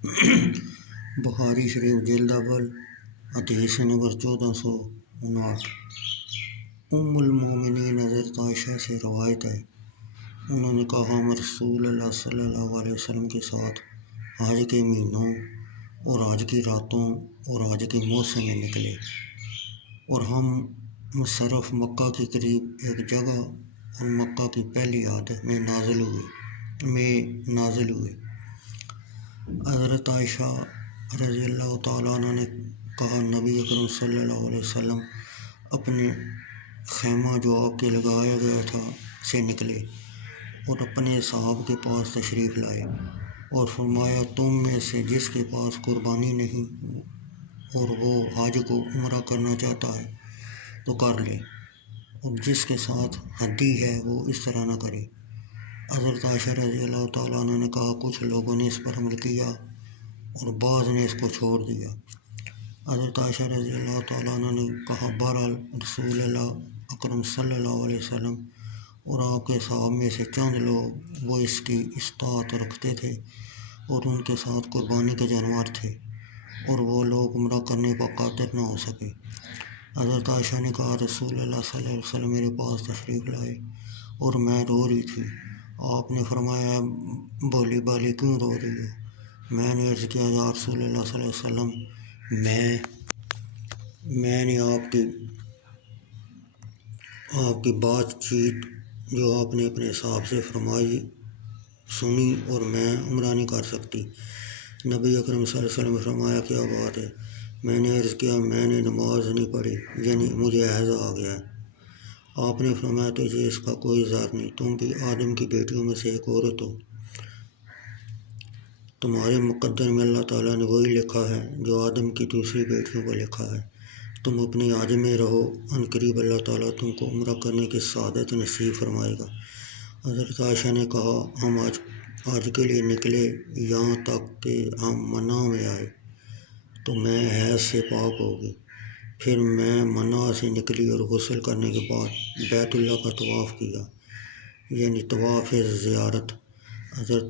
بخاری شریف جلد اول حدیث نمبر 1459۔ ام المومنین حضرت عائشہ سے روایت ہے، انہوں نے کہا ہم رسول اللہ صلی اللہ علیہ وسلم کے ساتھ حج کے مہینوں اور حج کی راتوں اور حج کے موسم میں نکلے، اور ہم مصرف مکہ کے قریب ایک جگہ اور مکہ کی پہلی عہد میں نازل ہوئے۔ حضرت عائشہ رضی اللہ تعالیٰ عنہ نے کہا نبی اکرم صلی اللہ علیہ وسلم اپنے خیمہ جو آپ کے لگایا گیا تھا سے نکلے اور اپنے اصحاب کے پاس تشریف لائے اور فرمایا تم میں سے جس کے پاس قربانی نہیں اور وہ حج کو عمرہ کرنا چاہتا ہے تو کر لے، اور جس کے ساتھ ہدی ہے وہ اس طرح نہ کرے۔ حضرت عائشہ رضی اللہ تعالیٰ عنہ نے کہا کچھ لوگوں نے اس پر عمل کیا اور بعض نے اس کو چھوڑ دیا۔ حضرت عائشہ رضی اللہ تعالیٰ عنہ نے کہا بہرحال رسول اللہ اکرم صلی اللہ علیہ وسلم اور آپ کے صحابہ میں سے چند لوگ وہ اس کی استطاعت رکھتے تھے اور ان کے ساتھ قربانی کے جانور تھے، اور وہ لوگ عمرہ کرنے پر قادر نہ ہو سکے۔ حضرت عائشہ نے کہا رسول اللہ صلی اللہ علیہ وسلم میرے پاس تشریف لائے اور میں رو رہی تھی۔ آپ نے فرمایا بولی بالی کیوں رو رہی ہو؟ میں نے عرض کیا یا رسول اللہ صلی اللہ علیہ وسلم میں نے آپ کی بات چیت جو آپ نے اپنے صاحب سے فرمائی سنی اور میں عمرہ نہیں کر سکتی۔ نبی اکرم صلی اللہ علیہ وسلم نے فرمایا کیا بات ہے؟ میں نے عرض کیا میں نے نماز نہیں پڑھی، یعنی مجھے حیض آ گیا ہے۔ آپ نے فرمایا تجھے اس کا کوئی ضرر نہیں، تم بھی آدم کی بیٹیوں میں سے ایک عورت ہو، تمہارے مقدر میں اللہ تعالیٰ نے وہی لکھا ہے جو آدم کی دوسری بیٹیوں کو لکھا ہے، تم اپنی حج میں رہو، عنقریب اللہ تعالیٰ تم کو عمرہ کرنے کی سعادت نصیب فرمائے گا۔ حضرت عائشہ نے کہا ہم حج کے لیے نکلے یہاں تک کہ ہم منا میں آئے تو میں حیض سے پاک ہو گئی، پھر میں منا سے نکلی اور غسل کرنے کے بعد بیت اللہ کا طواف کیا، یعنی طواف زیارت۔ حضرت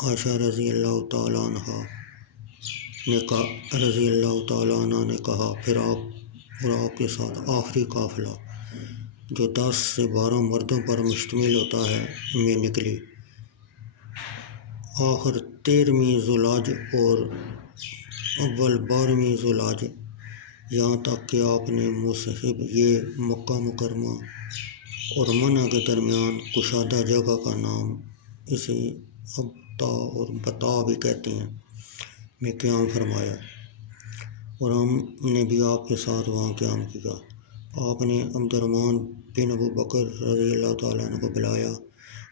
عائشہ رضی اللہ تعالیٰ عنہ نے کہا پھر آپ اور آپ کے ساتھ آخری قافلہ جو 10 سے 12 مردوں پر مشتمل ہوتا ہے میں نکلی، آخر 13ویں ذوالحج اور اول 12ویں ذوالحج، یہاں تک کہ آپ نے مصحف یہ مکہ مکرمہ اور منع کے درمیان کشادہ جگہ کا نام اسے ابتا اور بتا بھی کہتے ہیں میں قیام فرمایا، اور ہم نے بھی آپ کے ساتھ وہاں قیام کیا۔ آپ نے عبدالرحمن بن ابو بکر رضی اللہ تعالیٰ عنہ کو بلایا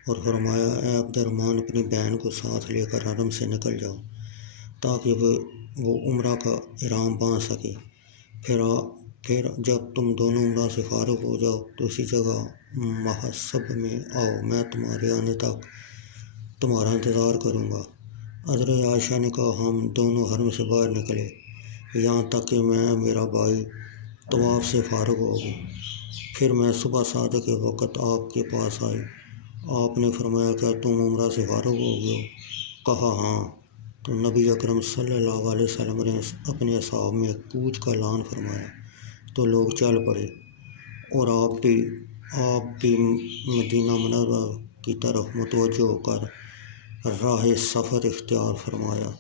اور فرمایا اے عبدالرحمن اپنی بہن کو ساتھ لے کر حرم سے نکل جاؤ تاکہ وہ عمرہ کا احرام باندھ سکے، پھر جب تم دونوں عمرہ سے فارغ ہو جاؤ تو اسی جگہ محصب میں آؤ، میں تمہارے آنے تک تمہارا انتظار کروں گا۔ حضرت عائشہ نے کہا ہم دونوں حرم سے باہر نکلے یہاں تک کہ میرا بھائی طواف سے فارغ ہو گئی، پھر میں صبح صادق کے وقت آپ کے پاس آئی، آپ نے فرمایا کیا تم عمرہ سے فارغ ہو گئے ہو؟ کہا ہاں، تو نبی اکرم صلی اللہ علیہ وسلم نے اپنے اصحاب میں کوچ کا اعلان فرمایا تو لوگ چل پڑے، اور آپ بھی مدینہ منورہ کی طرف متوجہ ہو کر راہ سفر اختیار فرمایا۔